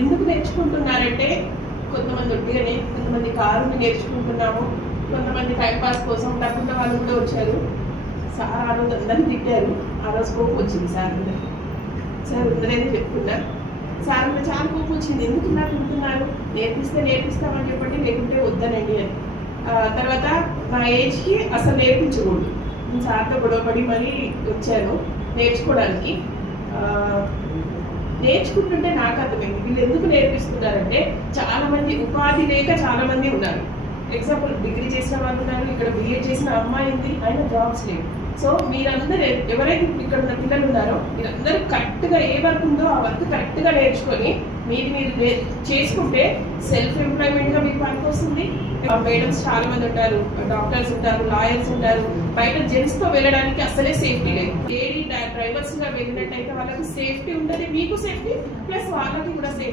ఎందుకు నేర్చుకుంటున్నారంటే కొంతమంది ఒట్టిగానే, కొంతమంది కారుని నేర్చుకుంటున్నాము, కొంతమంది టైంపాస్ కోసం డబ్బున్న వాళ్ళు కూడా వచ్చారు. సార్ ఆ రోజు అందరినీ తిట్టారు. ఆ రోజు కోపం వచ్చింది సార్ ఉందనేది చెప్తున్నా. సార్ మీద చాలా కోపం వచ్చింది. ఎందుకు ఇలా తింటున్నారు, నేర్పిస్తామని చెప్పండి, లేకుంటే వద్దనండి అని. తర్వాత నా ఏజ్కి అసలు నేర్పించకూడదు. సార్తో గొడవపడి మరీ వచ్చాను నేర్చుకోవడానికి. నేర్చుకుంటుంటే నాకు అర్థమైంది వీళ్ళు ఎందుకు నేర్పిస్తున్నారంటే, చాలా మంది ఉపాధి లేక చాలా మంది ఉన్నారు. ఎగ్జాంపుల్ డిగ్రీ చేసిన వాళ్ళు ఉన్నారు, ఇక్కడ బిఎడ్ చేసిన అమ్మాయి ఉంది, అయినా జాబ్స్ లేవు. సో మీరందరూ ఎవరైతే ఇక్కడ ఉన్న పిల్లలు ఉన్నారో మీరందరూ కరెక్ట్గా ఏ వర్క్ ఉందో ఆ వర్క్ కరెక్ట్గా నేర్చుకొని మీరు చేసుకుంటే సెల్ఫ్ ఎంప్లాయ్మెంట్గా మీకు పనికి వస్తుంది. మేడమ్స్ చాలా మంది ఉంటారు, డాక్టర్స్ ఉంటారు, లాయర్స్ ఉంటారు. బయట జెంట్స్తో వెళ్ళడానికి అసలే సేఫ్టీ లేదు. లేడీ డ్రైవర్స్గా వెళ్ళినట్టయితే వాళ్ళకి సేఫ్టీ ఉంటుంది, మీకు సేఫ్టీ ప్లస్ వాళ్ళకి కూడా సేఫ్టీ.